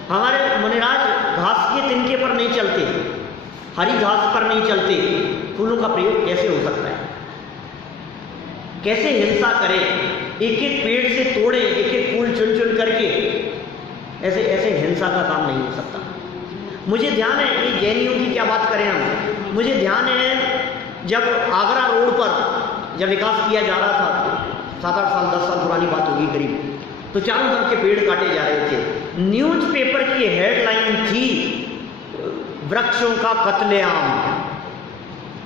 हमारे मुनिराज घास के तिनके पर नहीं चलते, हरी घास पर नहीं चलते, फूलों का प्रयोग कैसे हो सकता है? कैसे हिंसा करें, एक एक पेड़ से तोड़े, एक एक फूल चुन चुन करके, ऐसे ऐसे हिंसा का काम नहीं हो सकता। मुझे ध्यान है, ये जैनियों की क्या बात करें हम, मुझे ध्यान है जब आगरा रोड पर जब विकास किया जा रहा था, 7-8 साल 10 साल पुरानी बात होगी करीब, तो चारों तरफ के पेड़ काटे जा रहे थे। न्यूज़पेपर की हेडलाइन थी वृक्षों का कत्लेआम।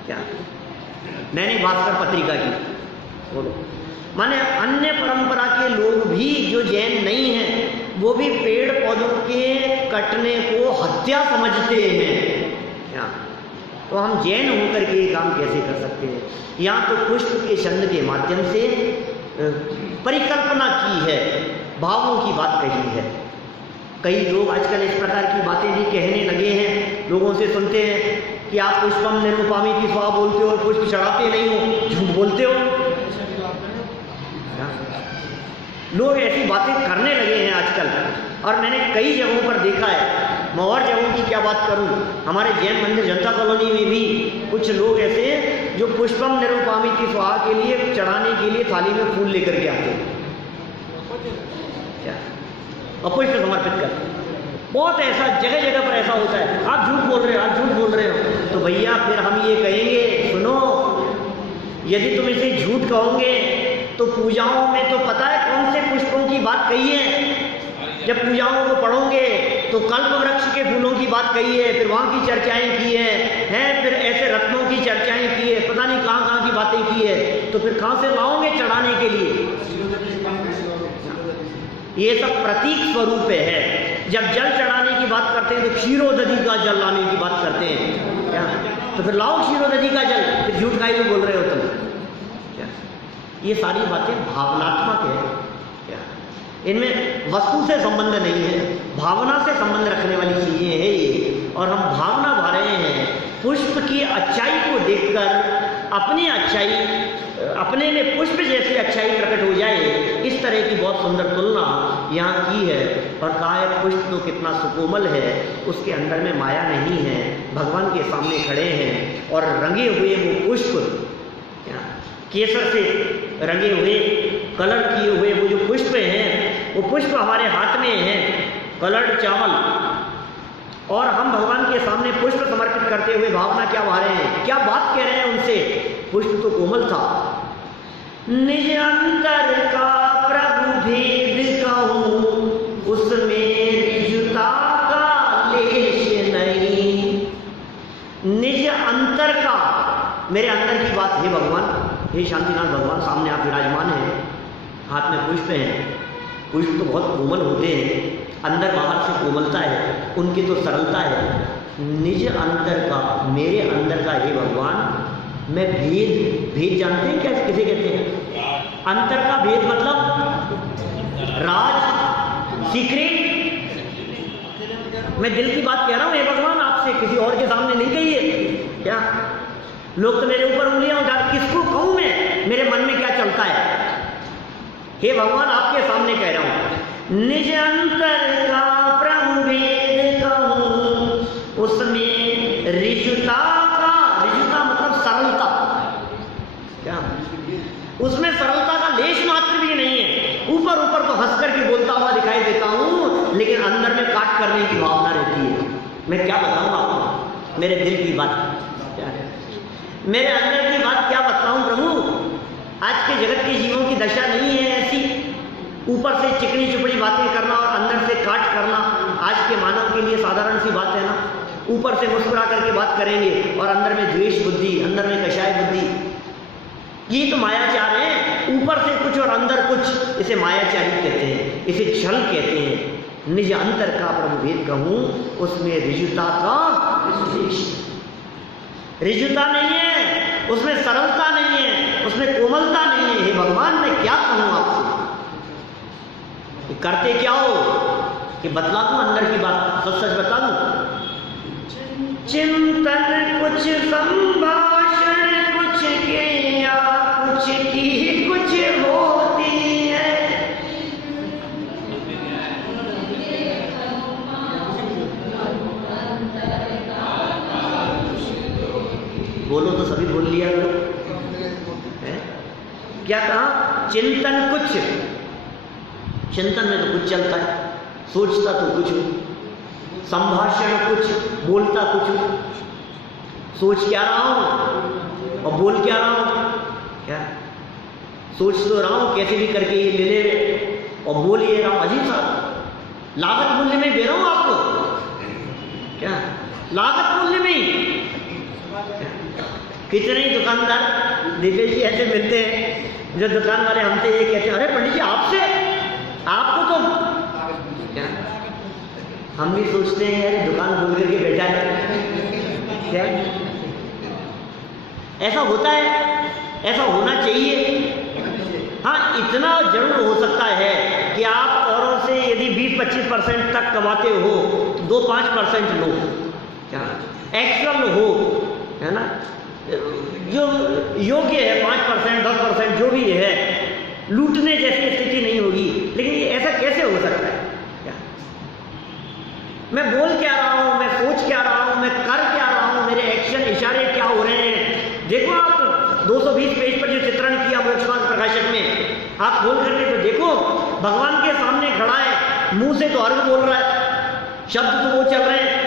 क्या? दैनिक भास्कर पत्रिका की। बोलो, माने अन्य परंपरा के लोग भी जो जैन नहीं हैं वो भी पेड़ पौधों के कटने को हत्या समझते हैं। क्या? तो हम जैन होकर के ये काम कैसे कर सकते हैं? यहाँ तो पुष्प के छंद के माध्यम से परिकल्पना की है, भावों की बात कही है। कई लोग आजकल इस प्रकार की बातें भी कहने लगे हैं, लोगों से सुनते हैं कि आप पुष्पम निरूपामी की स्वाहा बोलते हो, पुष्प चढ़ाते नहीं हो, झूठ बोलते हो। लोग ऐसी बातें करने लगे हैं आजकल, और मैंने कई जगहों पर देखा है। मैं और जगहों की क्या बात करूं, हमारे जैन मंदिर जनता कॉलोनी में भी कुछ लोग ऐसे जो पुष्पम निरूपामी की स्वाहा के लिए चढ़ाने के लिए थाली में फूल लेकर के आते हैं, क्या और पुष्प समर्पित करते हैं। बहुत ऐसा जगह जगह पर ऐसा होता है। आप झूठ बोल रहे हो, आप झूठ बोल रहे हो, तो भैया फिर हम ये कहेंगे, सुनो, यदि तुम इसे झूठ कहोगे तो पूजाओं में तो पता है कौन से पुष्पों की बात कही है। जब पूजाओं को पढ़ोगे तो कल्प वृक्ष के फूलों की बात कही है, फिर वहाँ की चर्चाएं की हैं, फिर ऐसे रत्नों की चर्चाएं की है, पता नहीं कहाँ कहाँ की बातें की है। तो फिर कहाँ से लाओगे चढ़ाने के लिए? ये सब प्रतीक स्वरूप है। जब जल चढ़ाने की बात करते हैं तो क्षीरोदधि का जल लाने की बात करते हैं, क्या? तो फिर लाओ क्षीरोदधि का जल, फिर झूठ काहे को बोल रहे हो तुम? क्या? ये सारी बातें भावनात्मक है, क्या? इनमें वस्तु से संबंध नहीं है, भावना से संबंध रखने वाली चीजें हैं ये। और हम भावना भा रहे हैं, पुष्प की अच्छाई को देखकर अपनी अच्छाई, अपने में पुष्प जैसी अच्छाई प्रकट हो जाए, इस तरह की बहुत सुंदर तुलना यहाँ की है। और कहा है पुष्प तो कितना सुकोमल है, उसके अंदर में माया नहीं है, भगवान के सामने खड़े हैं और रंगे हुए वो पुष्प, केसर से रंगे हुए, कलर किए हुए वो जो पुष्प हैं, वो पुष्प हमारे हाथ में हैं, कलर्ड चावल, और हम भगवान के सामने पुष्प समर्पित करते हुए भावना क्या भा रहे हैं, क्या बात कह रहे हैं उनसे? पुष्प तो कोमल था। निज अंतर का प्रभु भेद कहूं, उसमें रिजुता का लेश नहीं। निज अंतर का, मेरे अंदर की बात है भगवान, हे शांतिनाथ भगवान सामने आप विराजमान हैं, हाथ में पुष्प हैं। पुष्प तो बहुत कोमल होते हैं, अंदर बाहर से कोमलता है, उनकी तो सरलता है। निज अंतर का, मेरे अंदर का हे भगवान, मैं भेद जानते हैं क्या किसे कहते हैं? अंतर का भेद मतलब राज, सीक्रेट। मैं दिल की बात कह रहा हूं हे भगवान आपसे, किसी और के सामने नहीं कही है क्या? लोग तो मेरे ऊपर उंगलियां उठा, किसको कहूं मैं, मेरे मन में क्या चलता है? हे भगवान आपके सामने कह रहा हूं, निज अंतर का प्रभु भेद कहूं, उसमें रिजुता का, रिजुता मतलब सरलता, क्या? उसमें सरलता का लेश मात्र भी नहीं है। ऊपर ऊपर तो हंस करके बोलता हुआ दिखाई देता हूं, लेकिन अंदर में काट करने की भावना रहती है। मैं क्या बताऊं आपको, मेरे दिल की बात क्या है, मेरे अंदर की बात क्या बताऊं प्रभु? आज के जगत के जीवों की दशा नहीं है ऐसी, ऊपर से चिकनी चुपड़ी बातें करना और अंदर से काट करना। आज के मानव के लिए साधारण सी बात है ना, ऊपर से मुस्कुरा करके बात करेंगे और अंदर में द्वेष बुद्धि, अंदर में कषाय बुद्धि। ये तो मायाचार है, ऊपर से कुछ और अंदर कुछ, इसे मायाचारी कहते हैं, इसे छल कहते हैं। निज अंतर का प्रभु भेद कहूं, उसमें रिजुता का रिजुता नहीं है, उसमें सरलता नहीं है, उसमें कोमलता नहीं है। हे भगवान मैं क्या कहूं आपसे? करते क्या हो कि बतला दूं अंदर की बात, सच सच बता दूं? चिंतन कुछ, संभाषण कुछ के, या कुछ की कुछ होती है। बोलो तो सभी बोल लिया है? क्या कहा? चिंतन कुछ, चिंतन में तो कुछ चलता है, सोचता तो कुछ हूं, संभाषण कुछ, बोलता कुछ हूं, सोच क्या रहा हूं और बोल क्या रहा हूं? क्या सोच तो रहा हूं कैसे भी करके ये ले ले और बोल ये रहा हूं। अजीब सा लागत मूल्य में दे रहा हूं आपको, क्या लागत मूल्य में ही। कितने ही दुकानदार दिव्य जी ऐसे मिलते हैं जो दुकान वाले हमसे ये कहते हैं, अरे पंडित जी आपसे, आपको तो क्या, हम भी सोचते हैं यार दुकान खोल करके बैठा है क्या? ऐसा होता है, ऐसा होना चाहिए। हाँ, इतना जरूर हो सकता है कि आप औरों से यदि 20-25% तक कमाते हो तो 2-5% लो, क्या एक्चुअल हो, है ना, जो योग्य है 5%, 10% जो भी है, लूटने जैसी स्थिति नहीं होगी। लेकिन ये ऐसा कैसे हो सकता है? क्या मैं बोल क्या रहा हूँ, मैं सोच क्या रहा हूँ, मैं कर क्या रहा हूँ, मेरे एक्शन इशारे क्या हो रहे हैं? देखो आप 220 पेज पर जो चित्रण किया मोक्षमार्ग प्रकाशक में, आप खोल करके तो देखो, भगवान के सामने खड़ा है, मुंह से तो अर्घ बोल रहा है, शब्द तो वो चल रहे हैं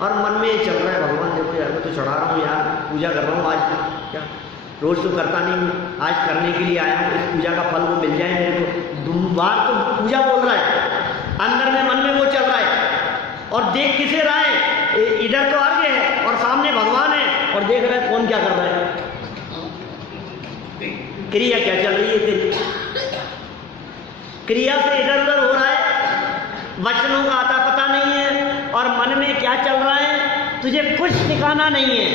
और मन में चल रहा है भगवान देखो यार मैं तो चढ़ा रहा हूँ यार, पूजा कर रहा हूँ आज, क्या रोज तो करता नहीं हूँ, आज करने के लिए आया हूँ, इस पूजा का फल वो मिल जाए मेरे को। बार तो पूजा बोल रहा है, अंदर में मन में वो चल रहा है और देख किसे रहा है? इधर तो अर्घ है और सामने भगवान है और देख रहा है कौन क्या कर रहा है, क्रिया क्या चल रही है तेरी? क्रिया से इधर उधर हो रहा है, वचनों का आता पता नहीं है और मन में क्या चल रहा है तुझे कुछ ठिकाना नहीं है।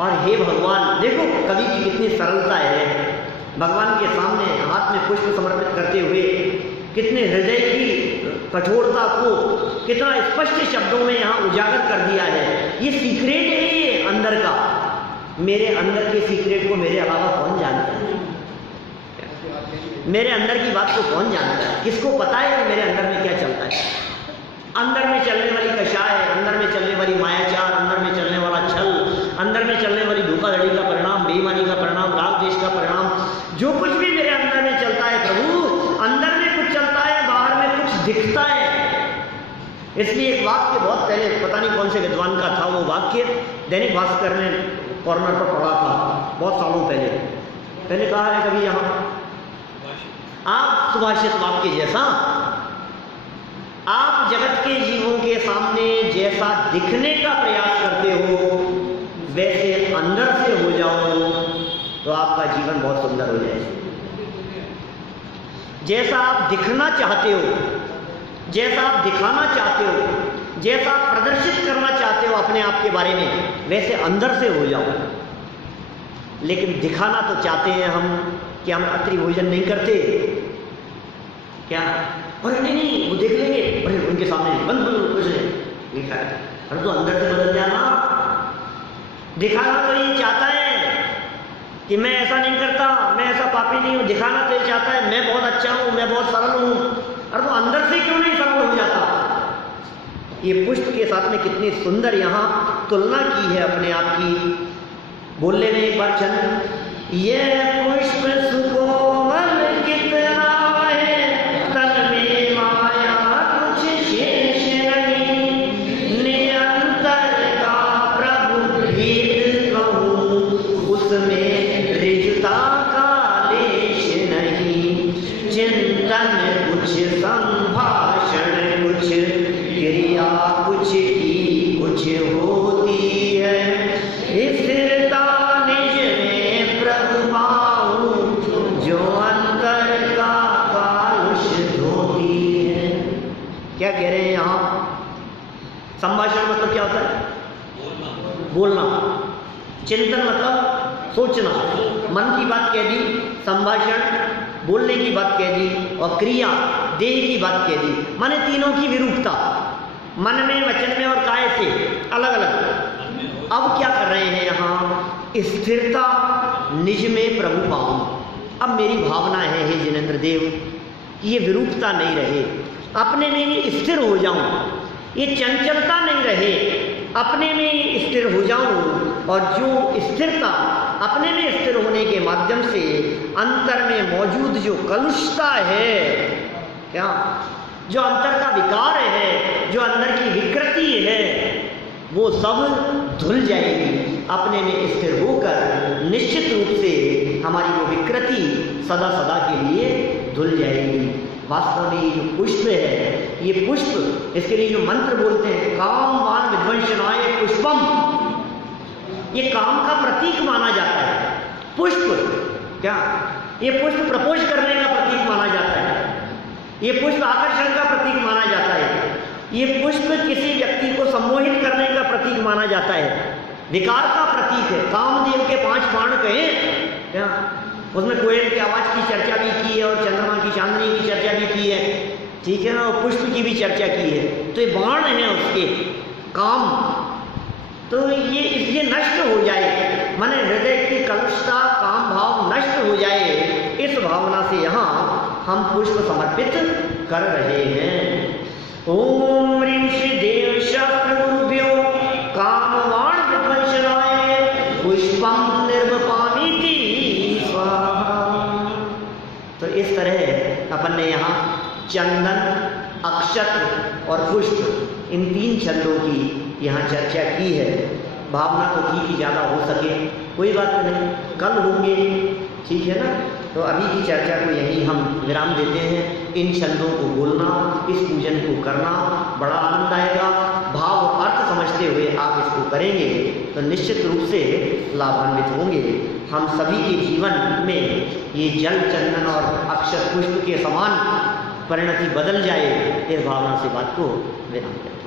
और हे भगवान, देखो कवि की कितनी सरलता है, भगवान के सामने हाथ में पुष्प समर्पित करते हुए कितने हृदय की कठोरता को कितना स्पष्ट शब्दों में यहाँ उजागर कर दिया है। ये सीक्रेट है ये अंदर का, मेरे अंदर के सीक्रेट को मेरे अलावा कौन जानता है? मेरे अंदर की बात को कौन जानता है? किसको पता है कि मेरे अंदर में क्या चलता है? अंदर में चलने वाली कषाय, अंदर में चलने वाली मायाचार, अंदर में चलने वाला छल, अंदर में चलने वाली धोखाधड़ी का परिणाम, बेईमानी का परिणाम, राग द्वेष का परिणाम, जो कुछ भी मेरे अंदर में चलता है प्रभु, अंदर में कुछ चलता है, बाहर में कुछ दिखता है। इसलिए एक वाक्य बहुत पहले, पता नहीं कौन से विद्वान का था वो वाक्य, दैनिक भास्कर ने कॉर्नर पर पढ़ा था बहुत सालों पहले। मैंने कहा है कभी यहाँ आप सुभाषित वाक्य जैसा, आप जगत के जीवों के सामने जैसा दिखने का प्रयास करते हो वैसे अंदर से हो जाओ तो आपका जीवन बहुत सुंदर हो जाएगा। जैसा आप दिखना चाहते हो, जैसा आप दिखाना चाहते हो, जैसा आप प्रदर्शित करना चाहते हो अपने आप के बारे में, वैसे अंदर से हो जाओ। लेकिन दिखाना तो चाहते हैं हम कि हम रात्रि भोजन नहीं करते, क्या अरे नहीं वो देख लेंगे, अरे उनके सामने बंद कुछ नहीं खाया, अरे तो अंदर से बदल जाना। दिखाना तो ये चाहता है कि मैं ऐसा नहीं करता, मैं ऐसा पापी नहीं हूँ, दिखाना तो ये चाहता है मैं बहुत अच्छा हूँ, मैं बहुत सरल हूँ, अरे तो अंदर से क्यों नहीं सरल हो जाता? ये पुष्प के साथ में कितनी सुंदर यहाँ तुलना की है अपने आप की। बोल लेने एक बार चंद, ये पुष्प सुकोमल कितना है, तन में माया कुछ शेष नहीं, निरंतर का प्रभु भेद कहूँ, उसमें रिजता का लेश नहीं, चिंतन कुछ, संभाषण कुछ, क्रिया कुछ की कुछ होती है, स्थिरता निज में प्रभु पाऊं, जो अंतर का कालुष धोती है। क्या कह रहे हैं यहाँ? संभाषण मतलब क्या होता है? बोलना। चिंतन मतलब सोचना, मन की बात कह दी, संभाषण बोलने की बात कह दी और क्रिया देह की बात कह दी। माने तीनों की विरूपता, मन में, वचन में और काय से अलग अलग। अब क्या कर रहे हैं यहाँ? स्थिरता निज में प्रभु पाऊं। अब मेरी भावना है हे जिनेंद्र देव कि ये विरूपता नहीं रहे, अपने में ही स्थिर हो जाऊं, ये चंचलता नहीं रहे, अपने में ही स्थिर हो जाऊं और जो स्थिरता अपने में स्थिर होने के माध्यम से अंतर में मौजूद जो कलुषता है, क्या जो अंतर का विकार है, जो अंदर की विकृति है, वो सब धुल जाएगी। अपने में स्थिर होकर निश्चित रूप से हमारी वो विकृति सदा सदा के लिए धुल जाएगी। वास्तव में ये जो पुष्प है, ये पुष्प, इसके लिए जो मंत्र बोलते हैं, कामवान विध्वंसनाय पुष्पम, ये काम का प्रतीक माना जाता है। पुष्प क्या, ये पुष्प प्रपोज करने का प्रतीक माना जाता है, ये पुष्प आकर्षण का प्रतीक माना जाता है, ये पुष्प किसी व्यक्ति को सम्मोहित करने का प्रतीक माना जाता है, विकार का प्रतीक है। कामदेव के 5 बाण कहें क्या, उसमें कोयल की आवाज की चर्चा भी की है और चंद्रमा की चांदनी की चर्चा भी की है, ठीक है ना, और पुष्प की भी चर्चा की है। तो ये बाण है उसके काम, तो ये नष्ट हो जाए, माने हृदय की कलुषता, काम भाव नष्ट हो जाए, इस भावना से यहाँ हम पुष्प समर्पित कर रहे हैं। ओम ह्रीं श्री देव शास्त्र गुरुभ्यो कामवाण विध्वंसनाय पुष्पम निर्वपामीति स्वाहा। तो इस तरह अपन ने यहाँ चंदन, अक्षत और पुष्प, इन 3 छंदों की यहाँ चर्चा की है। भावना तो थी कि ज़्यादा हो सके, कोई बात नहीं, कल होंगे, ठीक है ना। तो अभी की चर्चा को यहीं हम विराम देते हैं। इन छंदों को बोलना, इस पूजन को करना बड़ा आनंद आएगा। भाव अर्थ समझते हुए आप इसको करेंगे तो निश्चित रूप से लाभान्वित होंगे। हम सभी के जीवन में ये जल, चंदन और अक्षत पुष्प के समान परिणति बदल जाए, इस भावना से बात को विराम देते हैं।